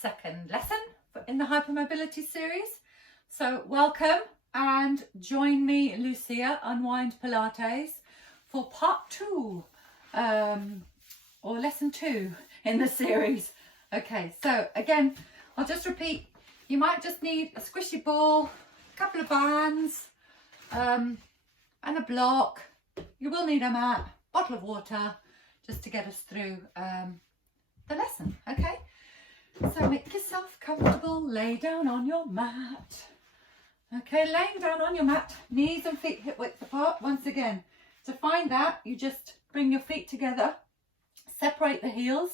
second lesson in the Hypermobility series. So welcome and join me, Lucia, Unwind Pilates for part 2 or lesson 2 in the series. Okay, so again, I'll just repeat. You might just need a squishy ball, a couple of bands, and a block. You will need a mat, bottle of water, just to get us through the lesson, okay? So make yourself comfortable, lay down on your mat. Okay, laying down on your mat, knees and feet hip width apart. Once again, to find that, you just bring your feet together, separate the heels,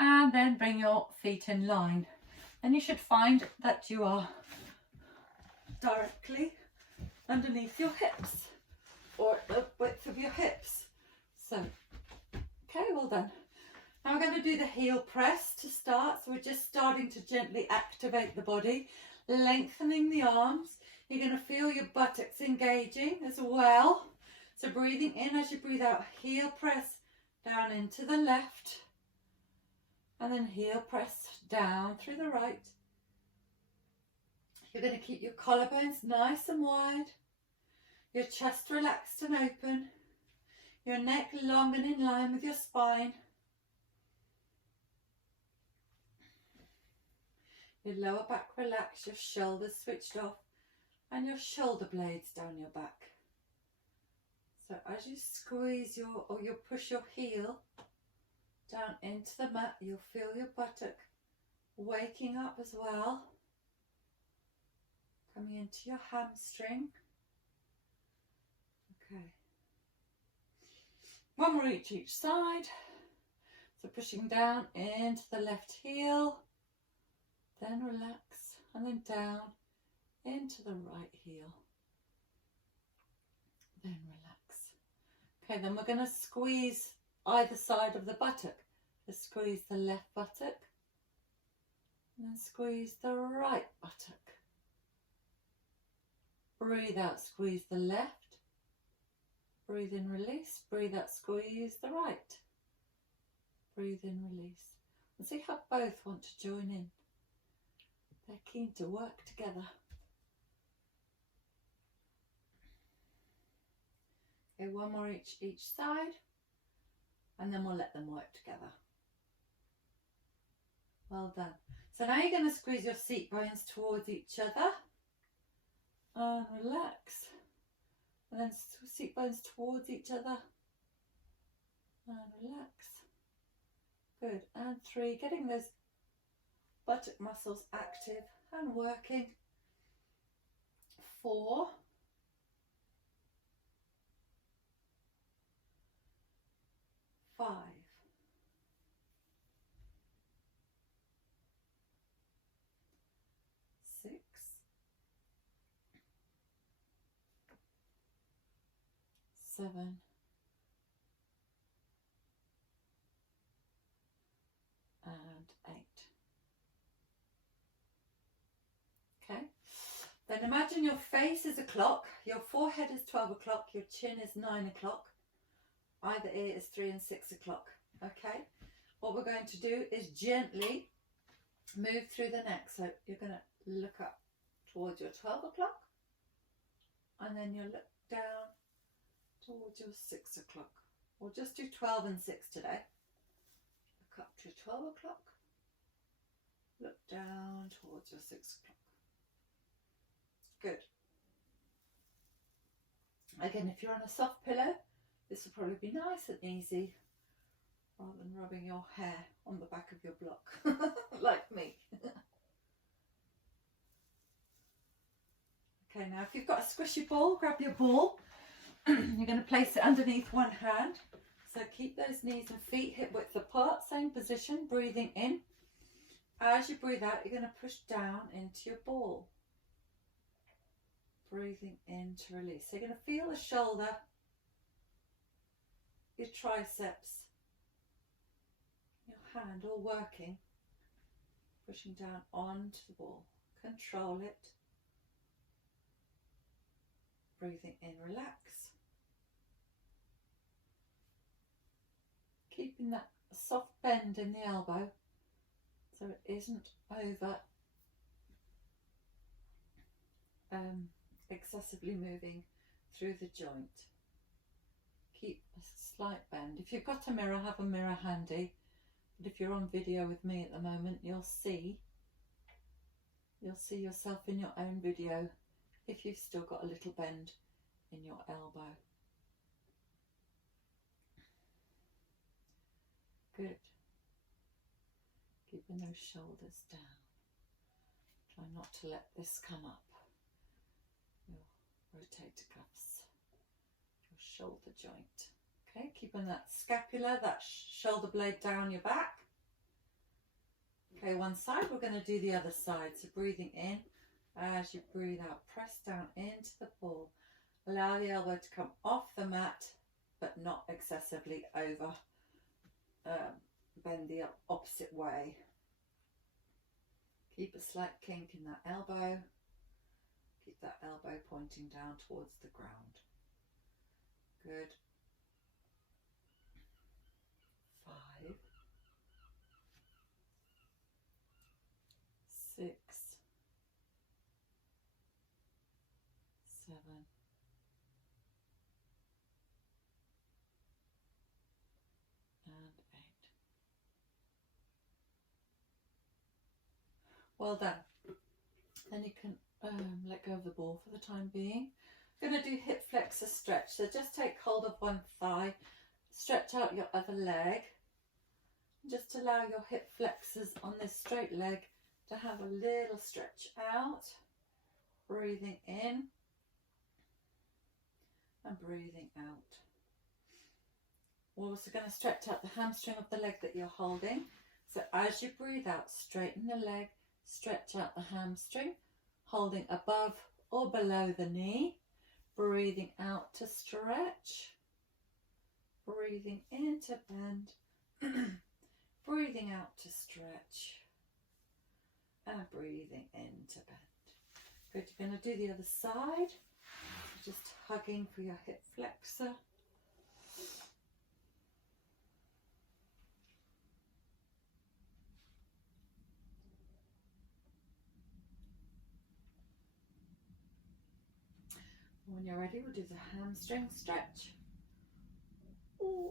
and then bring your feet in line. And you should find that you are directly underneath your hips, or at the width of your hips. So, okay, well done. Now we're going to do the heel press to start. So we're just starting to gently activate the body, lengthening the arms. You're going to feel your buttocks engaging as well. So breathing in as you breathe out, heel press down into the left, and then heel press down through the right. You're going to keep your collarbones nice and wide, your chest relaxed and open, your neck long and in line with your spine. Your lower back relaxed, your shoulders switched off, and your shoulder blades down your back. So as you squeeze you push your heel down into the mat, you'll feel your buttock waking up as well, coming into your hamstring. Okay. One more each side. So pushing down into the left heel, then relax, and then down into the right heel, then relax. Okay, then we're going to squeeze either side of the buttock. Just squeeze the left buttock, and then squeeze the right buttock. Breathe out, squeeze the left. Breathe in, release. Breathe out, squeeze the right. Breathe in, release. And see how both want to join in. They're keen to work together. Okay, one more each side, and then we'll let them work together. Well done. So now you're going to squeeze your seat bones towards each other and relax, and then seat bones towards each other and relax. Good. And 3, getting those buttock muscles active and working. 4, 5, 6, 7, and 8. Okay, then imagine your face is a clock, your forehead is 12 o'clock, your chin is 9 o'clock, either ear is 3 and 6 o'clock. Okay, what we're going to do is gently move through the neck. So you're going to look up towards your 12 o'clock, and then you'll look down towards your 6 o'clock. We'll just do 12 and 6 today. Look up to 12 o'clock, look down towards your 6 o'clock. Good. Again, if you're on a soft pillow, this will probably be nice and easy, rather than rubbing your hair on the back of your block, like me. Okay, now if you've got a squishy ball, grab your ball. You're going to place it underneath one hand. So keep those knees and feet hip width apart, same position, breathing in. As you breathe out, you're going to push down into your ball. Breathing in to release. So you're going to feel the shoulder, your triceps, your hand all working, pushing down onto the ball. Control it. Breathing in, relax. Keeping that soft bend in the elbow, so it isn't over excessively moving through the joint. Keep a slight bend. If you've got a mirror, have a mirror handy. But if you're on video with me at the moment, you'll see yourself in your own video if you've still got a little bend in your elbow. Good. Keeping those shoulders down. Try not to let this come up. Your rotator cuffs, your shoulder joint. Okay, keeping that scapula, that shoulder blade down your back. Okay, one side, we're going to do the other side. So breathing in, as you breathe out, press down into the ball. Allow the elbow to come off the mat, but not excessively over. Bend the opposite way. Keep a slight kink in that elbow. Keep that elbow pointing down towards the ground. Good. 5, 6, 7, and 8. Well done. Then you can let go of the ball for the time being. I'm going to do hip flexor stretch. So just take hold of one thigh, stretch out your other leg. Just allow your hip flexors on this straight leg to have a little stretch out. Breathing in and breathing out. We're also going to stretch out the hamstring of the leg that you're holding. So as you breathe out, straighten the leg, stretch out the hamstring, holding above or below the knee. Breathing out to stretch. Breathing in to bend. Breathing out to stretch. And breathing in to bend. Good, you're going to do the other side. Just hugging for your hip flexor. When you're ready, we'll do the hamstring stretch. Ooh.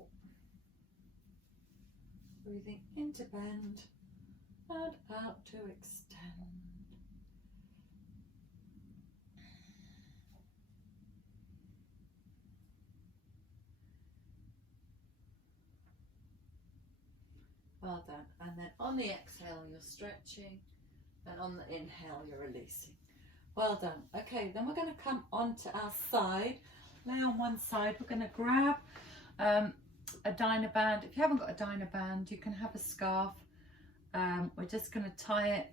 Breathing in to bend and out to extend. Well done. And then on the exhale, you're stretching, and on the inhale, you're releasing. Well done. Okay, then we're going to come onto our side. Lay on one side. We're going to grab a Dyna band. If you haven't got a Dyna band, you can have a scarf. We're just going to tie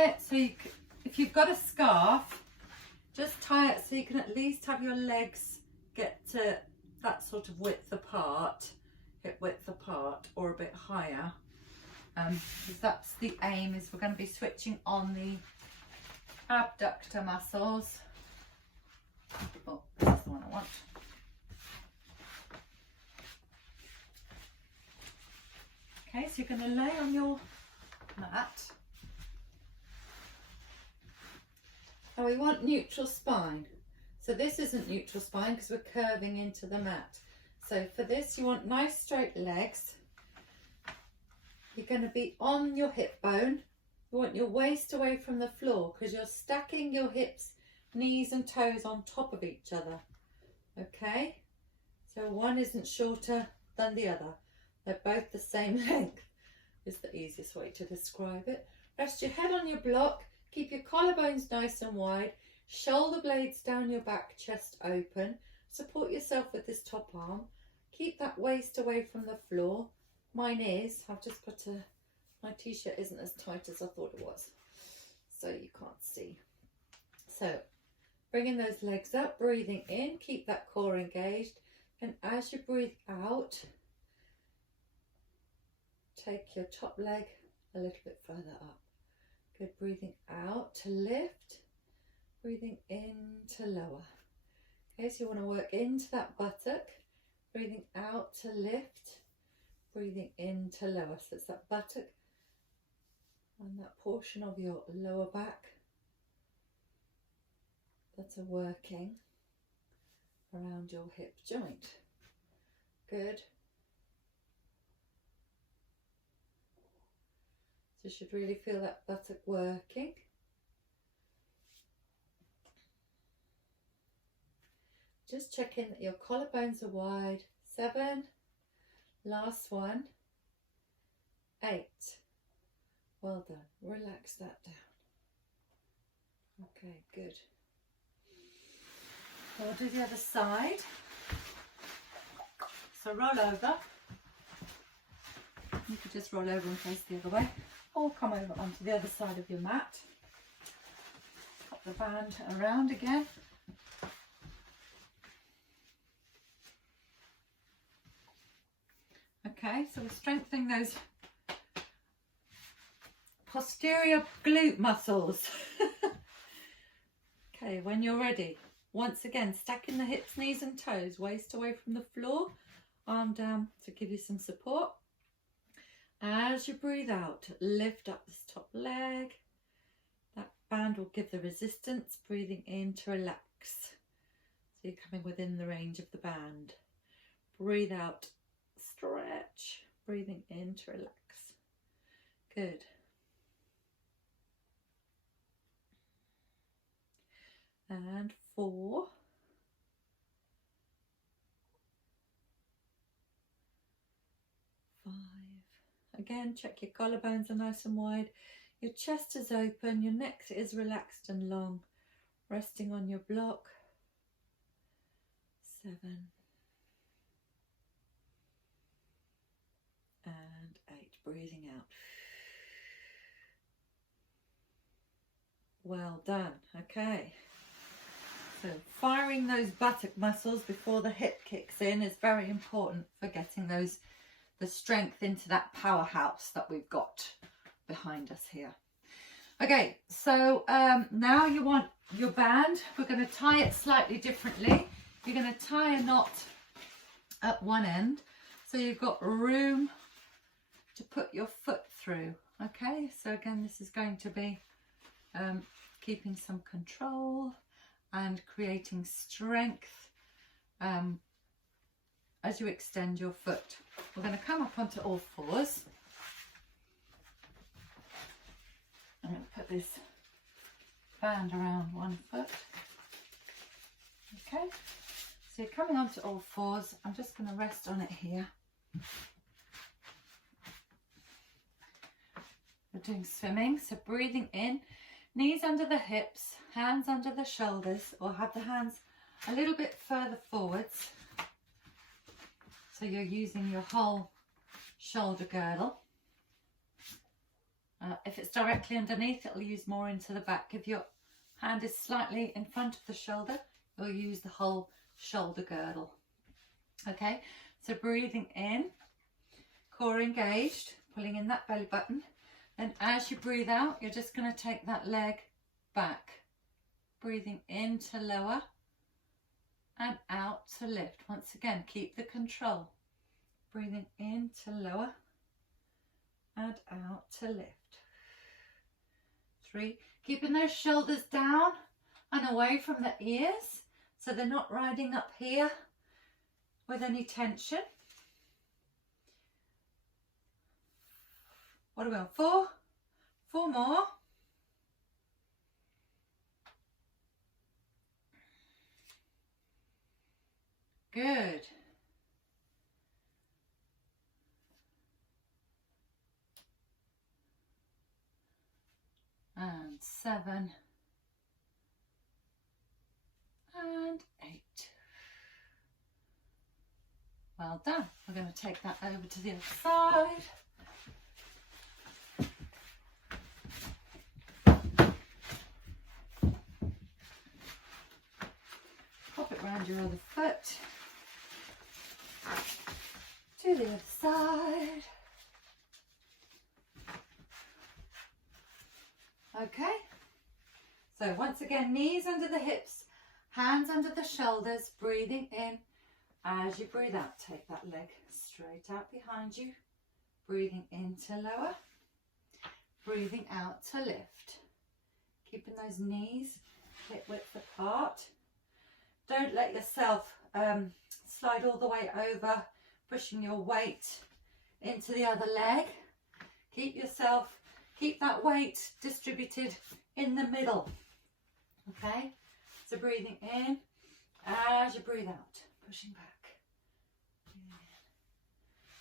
it so you can, if you've got a scarf, just tie it so you can at least have your legs get to that sort of width apart, hip width apart, or a bit higher. Because that's the aim, is we're going to be switching on the abductor muscles. Oh, this is the one I want. Okay, so you're going to lay on your mat. And we want neutral spine. So this isn't neutral spine because we're curving into the mat. So for this, you want nice straight legs. You're going to be on your hip bone. You want your waist away from the floor because you're stacking your hips, knees and toes on top of each other. Okay, so one isn't shorter than the other. They're both the same length, is the easiest way to describe it. Rest your head on your block. Keep your collarbones nice and wide. Shoulder blades down your back, chest open. Support yourself with this top arm. Keep that waist away from the floor. Mine is. I've just got to... My t-shirt isn't as tight as I thought it was, so you can't see. So bringing those legs up, breathing in, keep that core engaged, and as you breathe out, take your top leg a little bit further up. Good, breathing out to lift, breathing in to lower. Okay, so you want to work into that buttock, breathing out to lift, breathing in to lower. So it's that buttock and that portion of your lower back that are working around your hip joint. Good. So you should really feel that buttock working. Just checking that your collarbones are wide. 7. Last one. 8. Well done. Relax that down. Okay, good. So I'll do the other side. So roll over. You could just roll over and face the other way, or come over onto the other side of your mat. Pop the band around again. Okay, so we're strengthening those posterior glute muscles. Okay, when you're ready, once again, stacking the hips, knees and toes, waist away from the floor, arm down to give you some support. As you breathe out, lift up this top leg. That band will give the resistance. Breathing in to relax. So you're coming within the range of the band. Breathe out, stretch. Breathing in to relax. Good. And 4. 5. Again, check your collarbones are nice and wide. Your chest is open. Your neck is relaxed and long. Resting on your block. 7. And 8. Breathing out. Well done. Okay. So firing those buttock muscles before the hip kicks in is very important for getting the strength into that powerhouse that we've got behind us here. Okay, so now you want your band. We're going to tie it slightly differently. You're going to tie a knot at one end, so you've got room to put your foot through. Okay, so again, this is going to be keeping some control and creating strength as you extend your foot. We're going to come up onto all fours. I'm going to put this band around one foot. Okay, so you're coming onto all fours. I'm just going to rest on it here. We're doing swimming, so breathing in, knees under the hips, hands under the shoulders, or have the hands a little bit further forwards. So you're using your whole shoulder girdle. If it's directly underneath, it'll use more into the back. If your hand is slightly in front of the shoulder, you'll use the whole shoulder girdle. Okay, so breathing in, core engaged, pulling in that belly button. Then as you breathe out, you're just going to take that leg back. Breathing in to lower and out to lift. Once again, keep the control. Breathing in to lower and out to lift. 3, keeping those shoulders down and away from the ears, so they're not riding up here with any tension. What are we on? 4? 4 more. Good. And 7. And 8. Well done. We're going to take that over to the other side. Pop it around your other foot. To the other side. Okay. So once again, knees under the hips, hands under the shoulders, breathing in. As you breathe out, take that leg straight out behind you. Breathing in to lower. Breathing out to lift. Keeping those knees hip width apart. Don't let yourself slide all the way over, pushing your weight into the other leg. Keep that weight distributed in the middle. Okay, so breathing in as you breathe out, pushing back.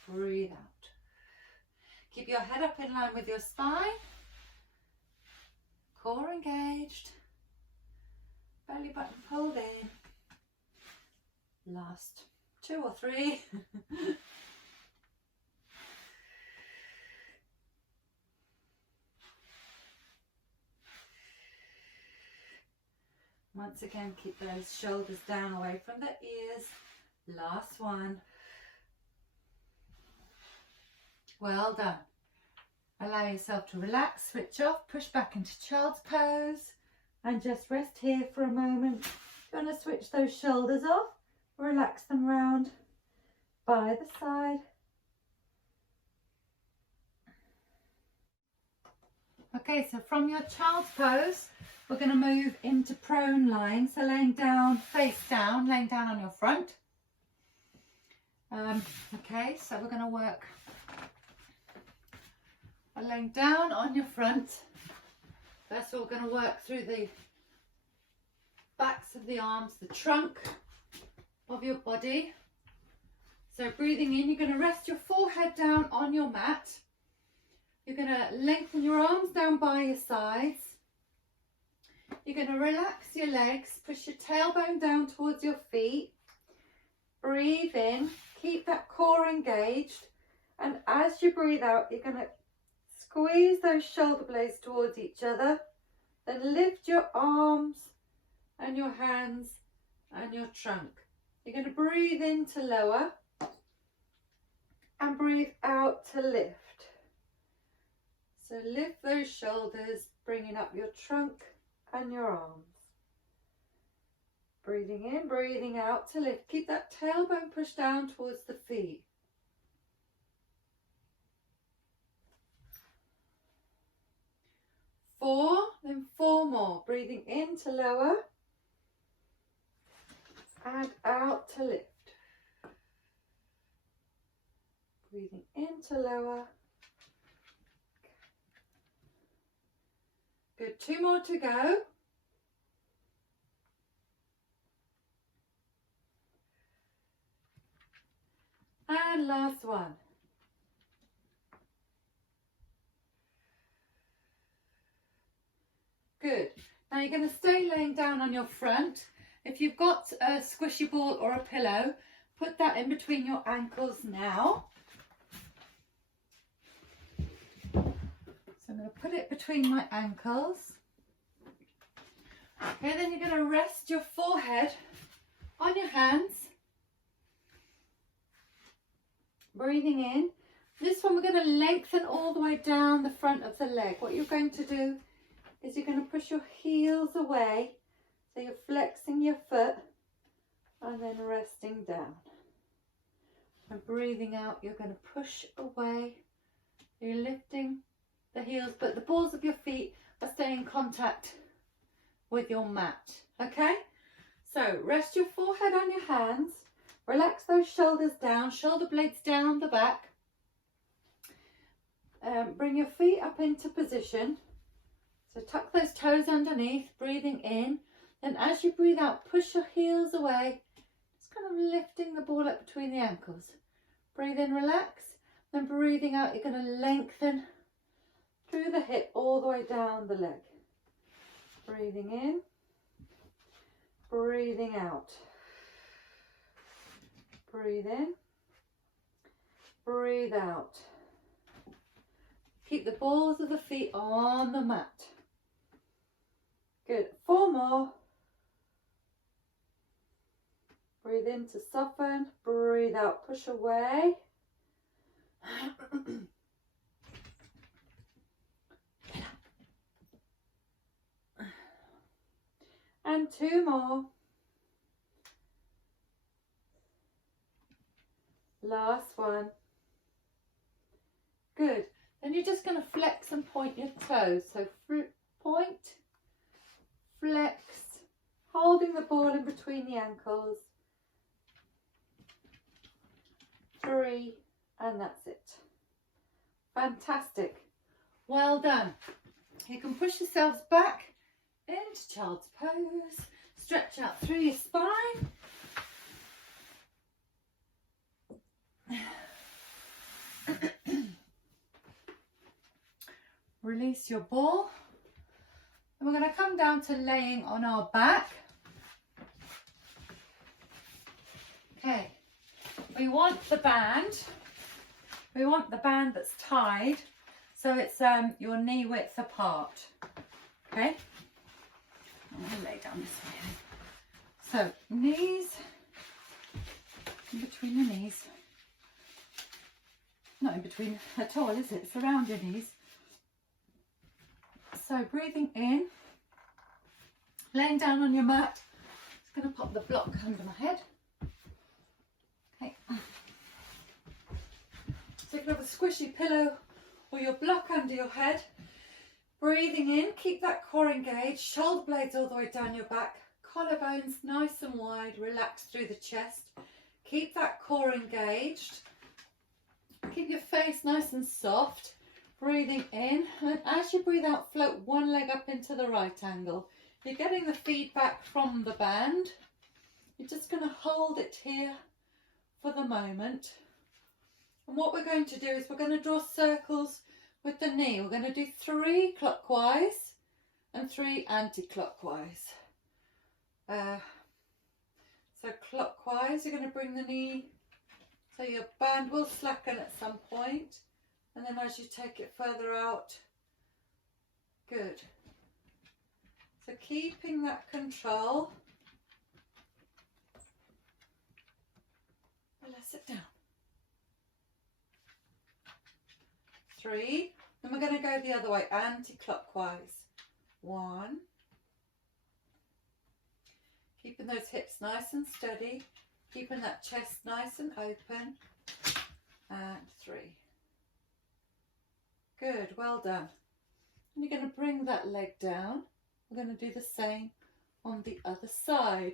Breathe out. Keep your head up in line with your spine, core engaged, belly button pulled in. Last 2 or 3. Once again, keep those shoulders down away from the ears. Last one. Well done. Allow yourself to relax, switch off, push back into child's pose and just rest here for a moment. You're going to switch those shoulders off, relax them round by the side. Okay, so from your child's pose, we're going to move into prone lying. So laying down, face down, laying down on your front. Okay, so we're going to work by laying down on your front. First of all, we're going to work through the backs of the arms, the trunk of your body. So breathing in, you're going to rest your forehead down on your mat. You're going to lengthen your arms down by your sides. You're going to relax your legs, push your tailbone down towards your feet. Breathe in, keep that core engaged, and as you breathe out, you're going to squeeze those shoulder blades towards each other. Then lift your arms and your hands and your trunk. You're going to breathe in to lower and breathe out to lift. So lift those shoulders, bringing up your trunk and your arms. Breathing in, breathing out to lift. Keep that tailbone pushed down towards the feet. Four, then 4 more. Breathing in to lower and out to lift. Breathing in to lower. Good, 2 more to go. And last one. Good. Now you're going to stay laying down on your front. If you've got a squishy ball or a pillow, put that in between your ankles now. So I'm going to put it between my ankles. Okay, then you're going to rest your forehead on your hands. Breathing in. This one we're going to lengthen all the way down the front of the leg. What you're going to do is you're going to push your heels away. So you're flexing your foot and then resting down. And breathing out, you're going to push away. You're lifting the heels, but the balls of your feet are staying in contact with your mat. Okay? So rest your forehead on your hands. Relax those shoulders down, shoulder blades down the back. Bring your feet up into position. So tuck those toes underneath, breathing in. Then as you breathe out, push your heels away. Just kind of lifting the ball up between the ankles. Breathe in, relax. Then breathing out, you're going to lengthen through the hip all the way down the leg. Breathing in, breathing out. Breathe in, breathe out. Keep the balls of the feet on the mat. Good. 4 more. Breathe in to soften, breathe out, push away. And 2 more. Last one. Good. Then you're just going to flex and point your toes. So point, flex, holding the ball in between the ankles. 3, and that's it. Fantastic. Well done. You can push yourselves back into child's pose. Stretch out through your spine. Release your ball. And we're going to come down to laying on our back. Okay. We want the band that's tied, so it's your knee width apart. Okay. I'm going to lay down this way. So knees, in between the knees. Not in between at all, is it? It's around your knees. So breathing in, laying down on your mat. Just going to pop the block under my head. Okay. So you can have a squishy pillow or your block under your head. Breathing in, keep that core engaged, shoulder blades all the way down your back, collarbones nice and wide, relax through the chest. Keep that core engaged. Keep your face nice and soft. Breathing in, and as you breathe out, float one leg up into the right angle. You're getting the feedback from the band. You're just going to hold it here for the moment. And what we're going to do is we're going to draw circles with the knee. We're going to do 3 clockwise and 3 anti-clockwise. So clockwise, you're going to bring the knee, so your band will slacken at some point. And then as you take it further out, good. So keeping that control. Let's sit down. 3. Then we're going to go the other way, anti-clockwise. 1. Keeping those hips nice and steady. Keeping that chest nice and open. And 3. Good, well done. And you're going to bring that leg down. We're going to do the same on the other side.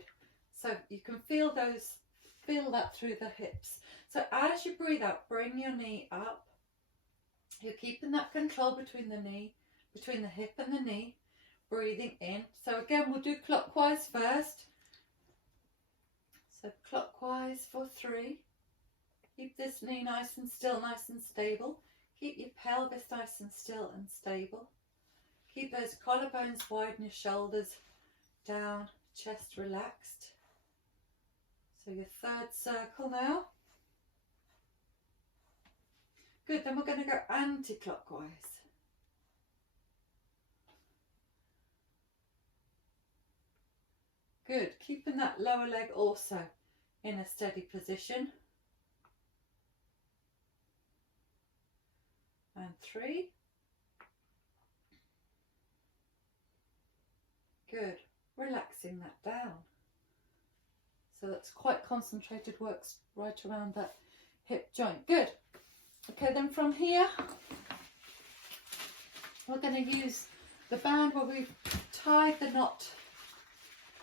So you can feel that through the hips. So as you breathe out, bring your knee up. You're keeping that control between the hip and the knee. Breathing in. So again, we'll do clockwise first. So clockwise for 3. Keep this knee nice and still, nice and stable. Keep your pelvis nice and still and stable. Keep those collarbones wide and your shoulders down, chest relaxed. So your 3rd circle now. Good, then we're going to go anti-clockwise. Good, keeping that lower leg also in a steady position. And 3. Good, relaxing that down. So that's quite concentrated, works right around that hip joint. Good. Okay, then from here, we're going to use the band where we've tied the knot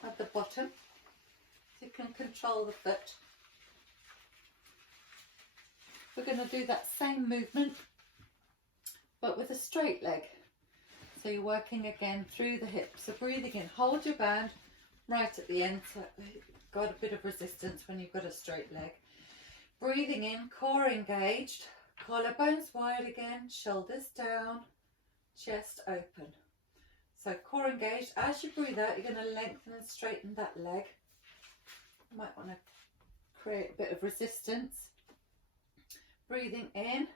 at the bottom. So you can control the foot. We're going to do that same movement, but with a straight leg. So you're working again through the hips. So breathing in, hold your band right at the end. So you've got a bit of resistance when you've got a straight leg. Breathing in, core engaged, collarbones wide again, shoulders down, chest open. So core engaged. As you breathe out, you're going to lengthen and straighten that leg. You might want to create a bit of resistance. Breathing in.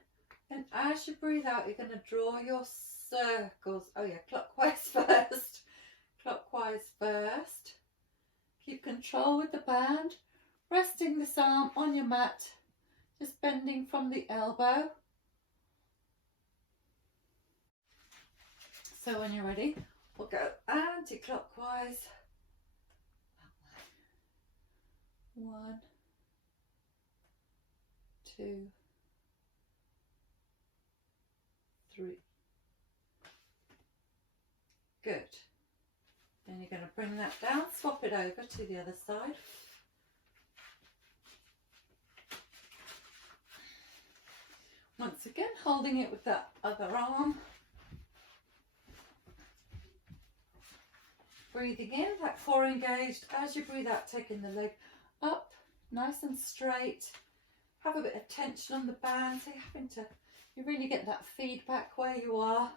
And as you breathe out, you're going to draw your circles. Oh yeah, clockwise first. Clockwise first. Keep control with the band. Resting this arm on your mat. Just bending from the elbow. So when you're ready, we'll go anti-clockwise. 1, 2, Good. Then you're going to bring that down, swap it over to the other side. Once again, holding it with that other arm. Breathing in, that core engaged. As you breathe out, taking the leg up, nice and straight. Have a bit of tension on the band, so you really get that feedback where you are.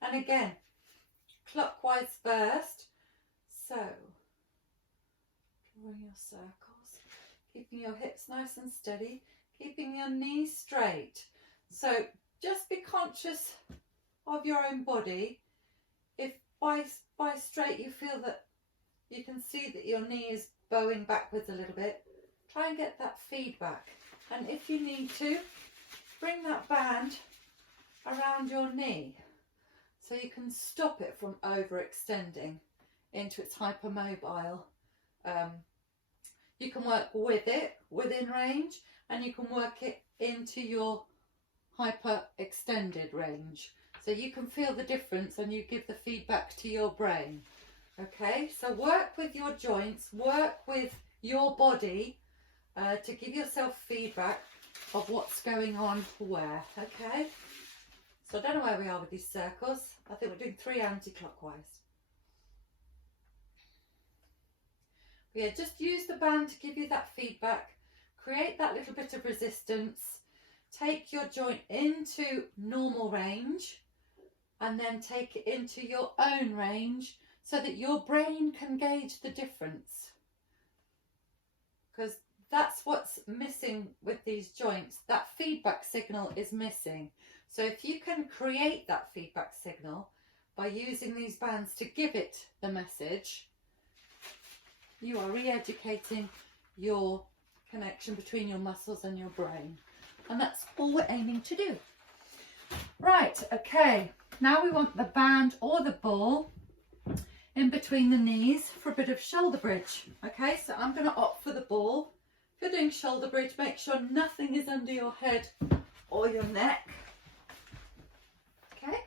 And again, clockwise first. So, drawing your circles, keeping your hips nice and steady, keeping your knees straight. So just be conscious of your own body. If by straight you feel that you can see that your knee is bowing backwards a little bit, try and get that feedback. And if you need to, bring that band around your knee so you can stop it from overextending into its hypermobile. You can work with it within range, and you can work it into your hyper extended range, so you can feel the difference and you give the feedback to your brain. Okay, so work with your joints, work with your body to give yourself feedback of what's going on where. Okay, so I don't know where we are with these circles. I think we're doing 3 anti-clockwise. But yeah, just use the band to give you that feedback, create that little bit of resistance. Take your joint into normal range and then take it into your own range so that your brain can gauge the difference. Because that's what's missing with these joints. That feedback signal is missing. So if you can create that feedback signal by using these bands to give it the message, you are re-educating your connection between your muscles and your brain. And that's all we're aiming to do. Right, okay. Now we want the band or the ball in between the knees for a bit of shoulder bridge. Okay, so I'm going to opt for the ball. If you're doing shoulder bridge, make sure nothing is under your head or your neck. Okay,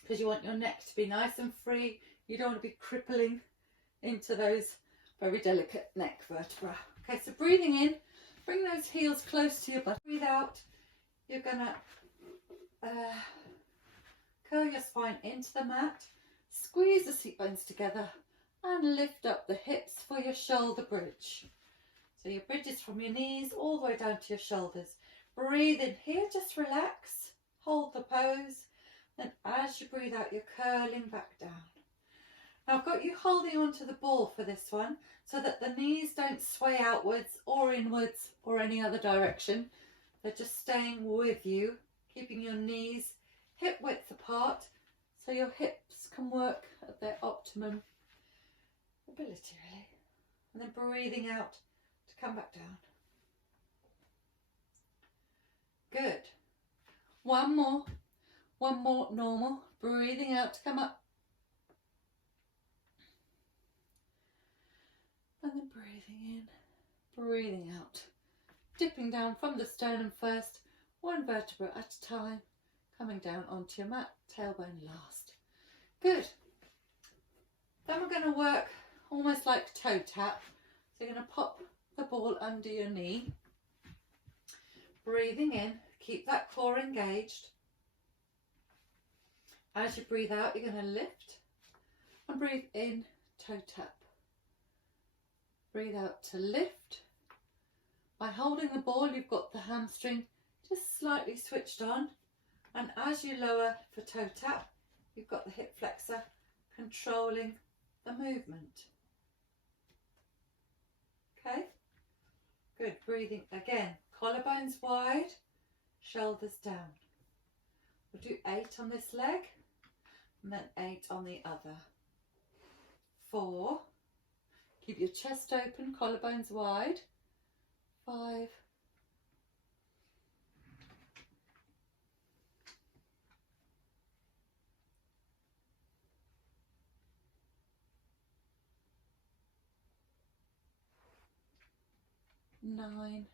because you want your neck to be nice and free. You don't want to be crippling into those very delicate neck vertebrae. Okay, so breathing in. Bring those heels close to your butt. Breathe out. You're going to curl your spine into the mat. Squeeze the seat bones together and lift up the hips for your shoulder bridge. So your bridge is from your knees all the way down to your shoulders. Breathe in here, just relax. Hold the pose. Then as you breathe out, you're curling back down. Now I've got you holding onto the ball for this one so that the knees don't sway outwards or inwards or any other direction. They're just staying with you, keeping your knees hip width apart so your hips can work at their optimum ability, really. And then breathing out to come back down. Good. One more normal. Breathing out to come up. And then breathing in, breathing out. Dipping down from the sternum first, one vertebra at a time, coming down onto your mat, tailbone last. Good. Then we're going to work almost like toe tap. So you're going to pop the ball under your knee. Breathing in, keep that core engaged. As you breathe out, you're going to lift and breathe in, toe tap. Breathe out to lift. By holding the ball, you've got the hamstring just slightly switched on. And as you lower for toe tap, you've got the hip flexor controlling the movement. Okay? Good. Breathing again. Collarbones wide, shoulders down. We'll do 8 on this leg and then 8 on the other. 4. Keep your chest open, collarbones wide. 5. 9.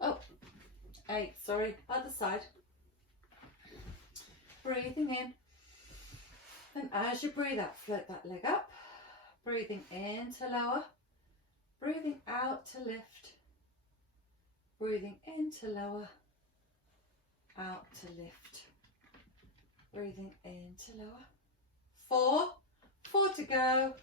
Oh, 8, sorry, other side. breathing in. Then as you breathe out, float that leg up. Breathing in to lower. Breathing out to lift. Breathing in to lower. Out to lift. Breathing in to lower. 4 to go.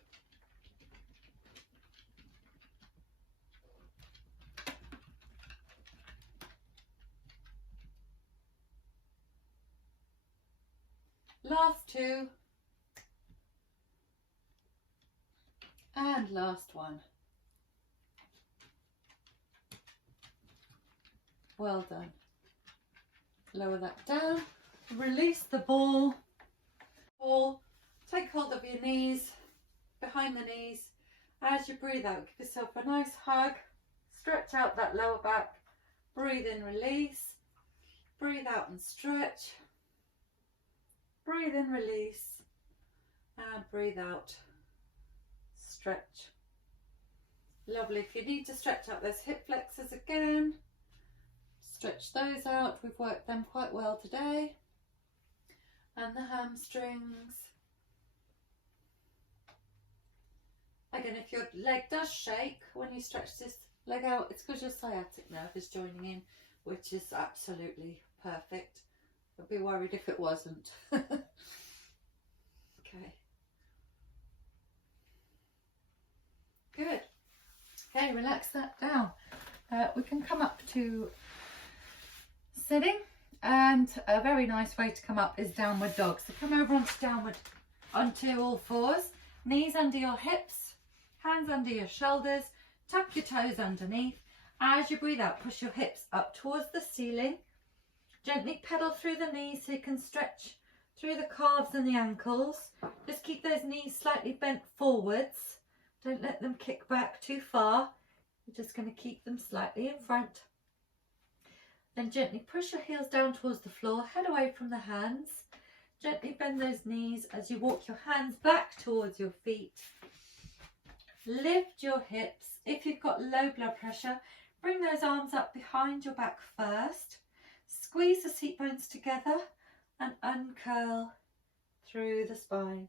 Last 2. And last 1. Well done. Lower that down. Release the ball. Take hold of your knees, behind the knees. As you breathe out, give yourself a nice hug. Stretch out that lower back. Breathe in, release. Breathe out and stretch. Breathe in, release. And breathe out, stretch. Lovely. If you need to stretch out those hip flexors again, stretch those out. We've worked them quite well today. And the hamstrings. Again, if your leg does shake when you stretch this leg out, it's because your sciatic nerve is joining in, which is absolutely perfect. I'd be worried if it wasn't. Okay. Good. Okay, relax that down. We can come up to sitting, and a very nice way to come up is downward dog. So come over onto all fours, knees under your hips, hands under your shoulders, tuck your toes underneath. As you breathe out, push your hips up towards the ceiling. Gently pedal through the knees so you can stretch through the calves and the ankles. Just keep those knees slightly bent forwards. Don't let them kick back too far. You're just going to keep them slightly in front. Then gently push your heels down towards the floor, head away from the hands. Gently bend those knees as you walk your hands back towards your feet. Lift your hips. If you've got low blood pressure, bring those arms up behind your back first. Squeeze the seat bones together and uncurl through the spine.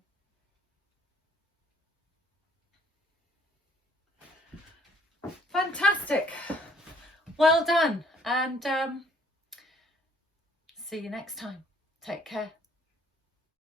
Fantastic. Well done, and see you next time. Take care.